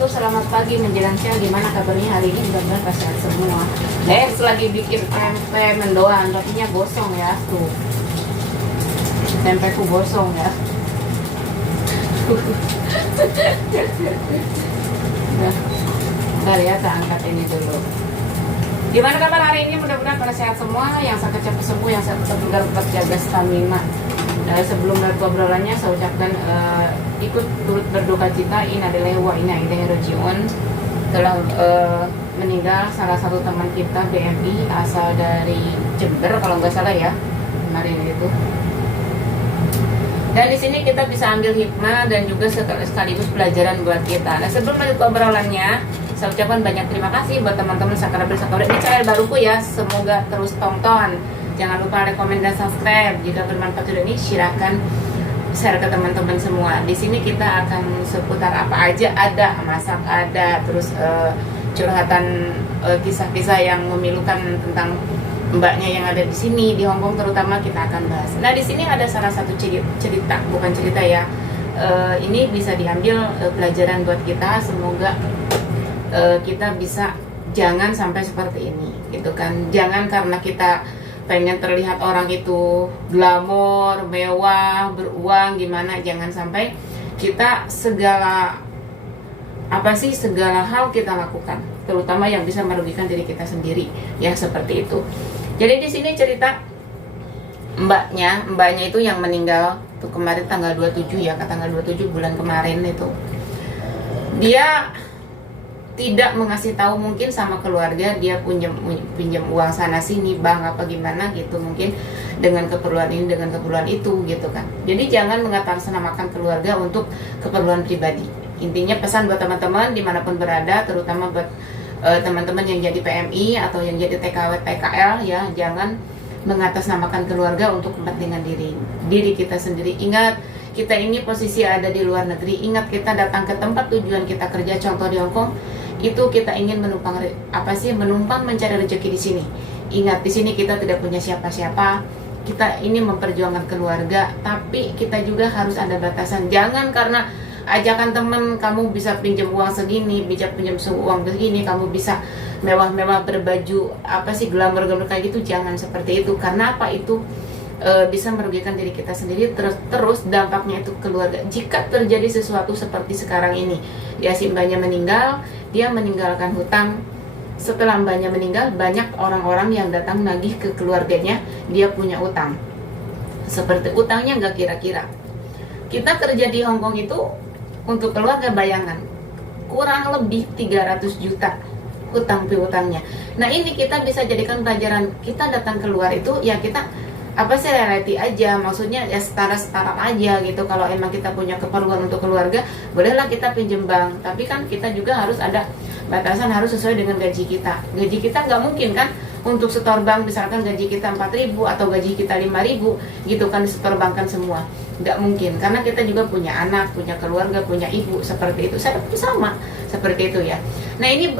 wabarakatuh. Selamat pagi menjelang siang. Gimana kabarnya hari ini? Mudah-mudahan sehat semua. Lex lagi bikin tempe mendoan, rotinya gosong ya. Tuh, tempeku gosong ya. Nah, bentar ya, saya angkat ini dulu. Gimana kabar hari ini? Mudah-mudahan pada sehat semua. Yang sakit cepat sembuh, yang sakit tetap jaga stamina. Sebelum mulai obrolannya, saya ucapkan ikut turut berduka cita. Inna lillahi wa inna ilaihi rajiun. Telah meninggal salah satu teman kita BMI asal dari Jember kalau nggak salah ya kemarin itu. Dan di sini kita bisa ambil hikmah dan juga sekaligus pelajaran buat kita. Nah, sebelum lanjut obrolannya, saya ucapkan banyak terima kasih buat teman-teman subscriber ini channel baruku ya. Semoga terus tonton. Jangan lupa rekomen dan subscribe. Jika bermanfaat video ini, silakan share ke teman-teman semua. Di sini kita akan seputar apa aja ada, masak ada, terus curhatan kisah-kisah yang memilukan tentang mbaknya yang ada di sini di Hong Kong terutama kita akan bahas. Nah, di sini ada salah satu cerita, bukan cerita ya. Ini bisa diambil pelajaran buat kita. Semoga kita bisa jangan sampai seperti ini, gitu kan. Jangan karena kita pengen terlihat orang itu glamor, mewah, beruang gimana, jangan sampai kita segala hal kita lakukan, terutama yang bisa merugikan diri kita sendiri, ya seperti itu. Jadi di sini cerita mbaknya itu yang meninggal tuh kemarin tanggal 27 ya, tanggal 27 bulan kemarin itu. Dia tidak mengasih tahu mungkin sama keluarga dia pinjam uang sana sini bang apa gimana gitu, mungkin dengan keperluan ini dengan keperluan itu gitu kan. Jadi jangan mengatasnamakan keluarga untuk keperluan pribadi. Intinya pesan buat teman-teman dimanapun berada, terutama buat teman-teman yang jadi PMI atau yang jadi TKW PKL ya, jangan mengatasnamakan keluarga untuk kepentingan diri kita sendiri. Ingat, kita ini posisi ada di luar negeri. Ingat, kita datang ke tempat tujuan kita kerja, contoh di Hong Kong, itu kita ingin menumpang mencari rezeki di sini. Ingat, di sini kita tidak punya siapa-siapa. Kita ini memperjuangkan keluarga, tapi kita juga harus ada batasan. Jangan karena ajakan teman kamu bisa pinjam uang segini, bisa pinjam uang segini, kamu bisa mewah-mewah berbaju glamor kayak gitu. Jangan seperti itu. Karena apa? Itu bisa merugikan diri kita sendiri, terus dampaknya itu keluarga. Jika terjadi sesuatu seperti sekarang ini, ya si mbaknya meninggal, dia meninggalkan hutang. Setelah mbaknya meninggal, banyak orang-orang yang datang nagih ke keluarganya, dia punya utang. Seperti utangnya nggak kira-kira. Kita kerja di Hong Kong itu untuk keluarga, bayangan kurang lebih 300 juta utang piutangnya. Nah, ini kita bisa jadikan pelajaran. Kita datang keluar itu ya kita reality aja, maksudnya ya setara aja gitu. Kalau emang kita punya keperluan untuk keluarga, bolehlah kita pinjem bank, tapi kan kita juga harus ada batasan, harus sesuai dengan gaji kita. Gaji kita nggak mungkin kan untuk setor bank, misalkan gaji kita 4.000 atau gaji kita 5.000 gitu kan, disetor bankan semua, nggak mungkin, karena kita juga punya anak, punya keluarga, punya ibu, seperti itu. Saya pun sama seperti itu ya. Nah, ini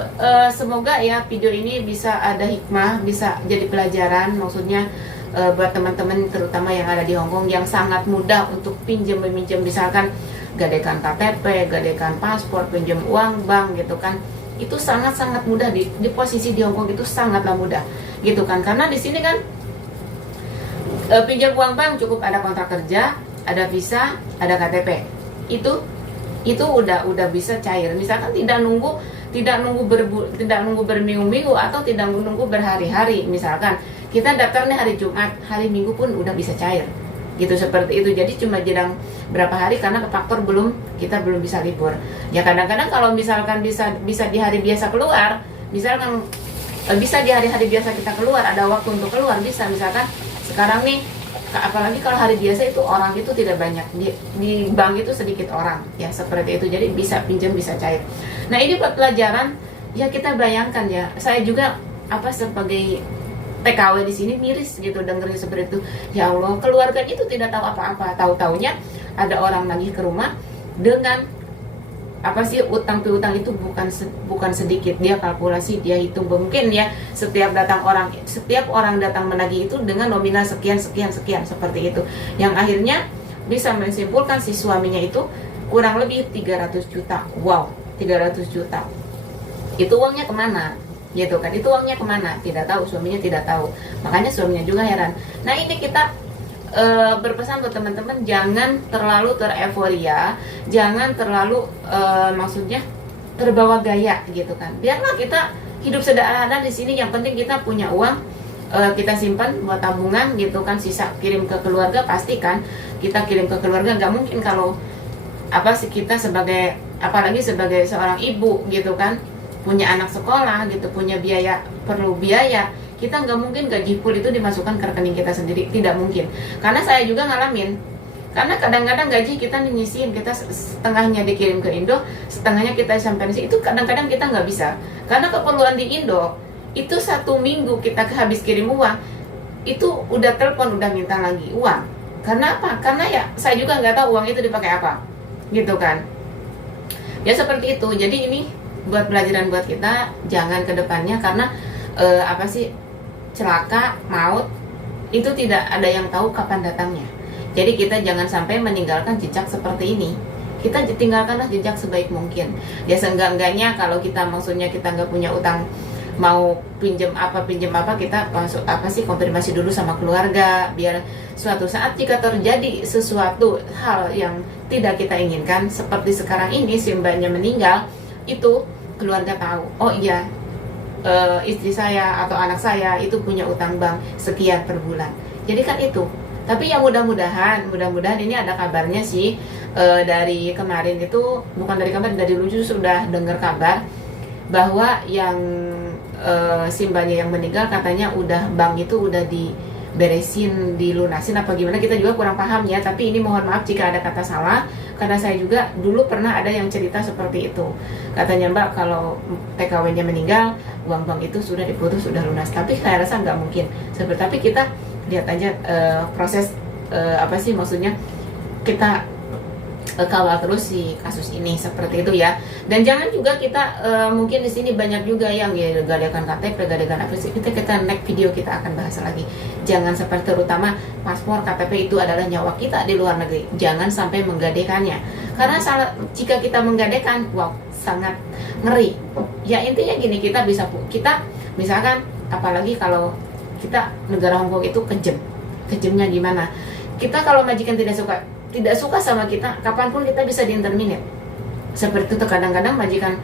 semoga ya video ini bisa ada hikmah, bisa jadi pelajaran, maksudnya buat teman-teman terutama yang ada di Hong Kong yang sangat mudah untuk meminjam, misalkan gadekan KTP, gadekan paspor, pinjam uang bank gitu kan. Itu sangat-sangat mudah di posisi di Hong Kong, itu sangatlah mudah gitu kan. Karena di sini kan pinjam uang bank cukup ada kontrak kerja, ada visa, ada KTP. Itu udah bisa cair. Misalkan tidak nunggu berminggu-minggu atau tidak nunggu berhari-hari. Misalkan kita daftar nih hari Jumat, hari Minggu pun udah bisa cair gitu, seperti itu. Jadi cuma jelang berapa hari karena faktor kita belum bisa libur ya. Kadang-kadang kalau misalkan bisa di hari biasa keluar, misalkan bisa di hari-hari biasa kita keluar, ada waktu untuk keluar, bisa. Misalkan sekarang nih, apalagi kalau hari biasa itu orang itu tidak banyak, di bank itu sedikit orang ya, seperti itu. Jadi bisa pinjam, bisa cair. Nah, ini buat pelajaran ya. Kita bayangkan ya, saya juga sebagai TKW di sini miris gitu dengerin seperti itu. Ya Allah, keluarganya itu tidak tahu apa-apa. Tahu-taunya ada orang nagih ke rumah dengan utang piutang itu bukan sedikit. Dia kalkulasi, dia hitung, mungkin ya setiap orang datang menagih itu dengan nominal sekian seperti itu. Yang akhirnya bisa menyimpulkan si suaminya itu kurang lebih 300 juta. Wow, 300 juta. Itu uangnya kemana? Gitu kan, itu uangnya kemana? Tidak tahu, suaminya tidak tahu. Makanya suaminya juga heran. Nah ini kita berpesan buat teman-teman, jangan terlalu tereuforia, jangan terlalu maksudnya terbawa gaya gitu kan. Biarlah kita hidup sederhana di sini. Yang penting kita punya uang, kita simpan buat tabungan gitu kan. Sisa kirim ke keluarga, pastikan kita kirim ke keluarga. Nggak mungkin kalau apa sih, kita sebagai, apalagi sebagai seorang ibu gitu kan, punya anak sekolah gitu, punya biaya, perlu biaya, kita nggak mungkin gaji full itu dimasukkan ke rekening kita sendiri, tidak mungkin. Karena saya juga ngalamin, karena kadang-kadang gaji kita nyisihin, kita setengahnya dikirim ke Indo, setengahnya kita sampai di sini. Itu kadang-kadang kita nggak bisa, karena keperluan di Indo itu 1 minggu kita habis kirim uang, itu udah telepon, udah minta lagi uang. Karena apa? Karena ya saya juga nggak tahu uang itu dipakai apa, gitu kan. Ya seperti itu. Jadi ini buat pelajaran buat kita, jangan ke depannya, karena apa sih, celaka, maut itu tidak ada yang tahu kapan datangnya. Jadi kita jangan sampai meninggalkan jejak seperti ini. Kita tinggalkanlah jejak sebaik mungkin. Ya seenggak-enggaknya kalau kita maksudnya kita nggak punya utang, mau pinjam apa, kita masuk apa sih, konfirmasi dulu sama keluarga, biar suatu saat jika terjadi sesuatu hal yang tidak kita inginkan, seperti sekarang ini si mbaknya meninggal, itu keluarga tahu, oh iya, istri saya atau anak saya itu punya utang bank sekian per bulan. Jadi kan itu. Tapi ya mudah-mudahan ini ada kabarnya sih, dari kemarin itu, bukan dari kemarin, dari lucu sudah dengar kabar bahwa yang simbanya yang meninggal katanya udah bank itu udah diberesin, dilunasin apa gimana, kita juga kurang paham ya. Tapi ini mohon maaf jika ada kata salah, karena saya juga dulu pernah ada yang cerita seperti itu. Katanya Mbak, kalau TKW-nya meninggal, uang bank itu sudah diputus, sudah lunas. Tapi saya rasa nggak mungkin. Tapi kita lihat aja proses apa sih, maksudnya kita kawal terus si kasus ini, seperti itu ya. Dan jangan juga kita mungkin di sini banyak juga yang ya gadekan KTP, gadekan apa sih, kita next video kita akan bahas lagi. Jangan seperti, terutama paspor, KTP itu adalah nyawa kita di luar negeri. Jangan sampai menggadekannya, karena jika kita menggadekan, wow, sangat ngeri. Ya intinya gini, kita misalkan, apalagi kalau kita negara Hongkong itu kejamnya gimana. Kita kalau majikan tidak suka sama kita, kapanpun kita bisa diinterminate. Seperti itu. Kadang-kadang majikan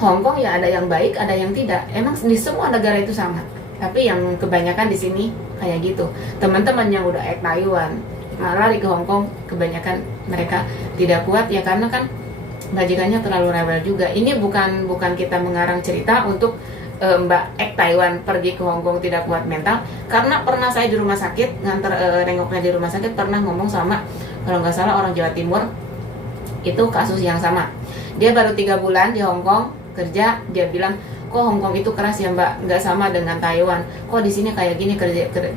Hongkong ya ada yang baik, ada yang tidak. Emang di semua negara itu sama. Tapi yang kebanyakan di sini kayak gitu. Teman-teman yang udah Taiwan malah lari ke Hongkong, kebanyakan mereka tidak kuat ya, karena kan majikannya terlalu rewel juga. Ini bukan kita mengarang cerita untuk Mbak Taiwan pergi ke Hongkong tidak kuat mental, karena pernah saya di rumah sakit nganter nengoknya di rumah sakit, pernah ngomong sama, kalau nggak salah orang Jawa Timur, itu kasus yang sama. Dia baru 3 bulan di Hongkong kerja, dia bilang, kok Hongkong itu keras ya Mbak, nggak sama dengan Taiwan. Kok di sini kayak gini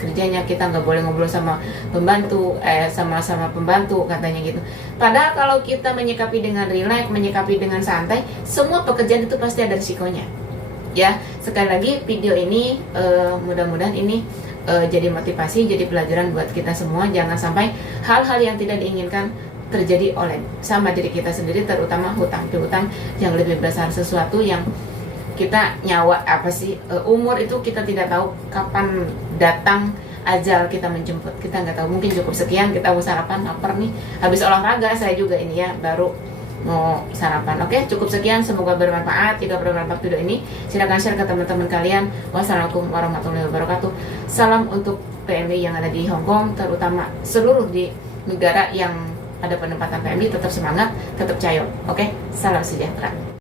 kerjanya, kita nggak boleh ngobrol sama pembantu, sama pembantu, katanya gitu. Padahal kalau kita menyikapi dengan rileks, menyikapi dengan santai, semua pekerjaan itu pasti ada risikonya. Ya, sekali lagi video ini mudah-mudahan ini jadi motivasi, jadi pelajaran buat kita semua. Jangan sampai hal-hal yang tidak diinginkan terjadi oleh sama diri kita sendiri, terutama hutang piutang yang lebih besar, sesuatu yang kita nyawa apa sih, umur itu kita tidak tahu kapan datang ajal kita menjemput, kita nggak tahu. Mungkin cukup sekian, kita mau sarapan, lapar nih, habis olahraga saya juga ini ya, baru mau sarapan. Oke, cukup sekian, semoga bermanfaat. Jika bermanfaat video ini, silakan share ke teman-teman kalian. Wassalamualaikum warahmatullahi wabarakatuh. Salam untuk PMI yang ada di Hongkong, terutama seluruh di negara yang ada penempatan PMI. Tetap semangat, tetap cayo. Oke, salam sejahtera.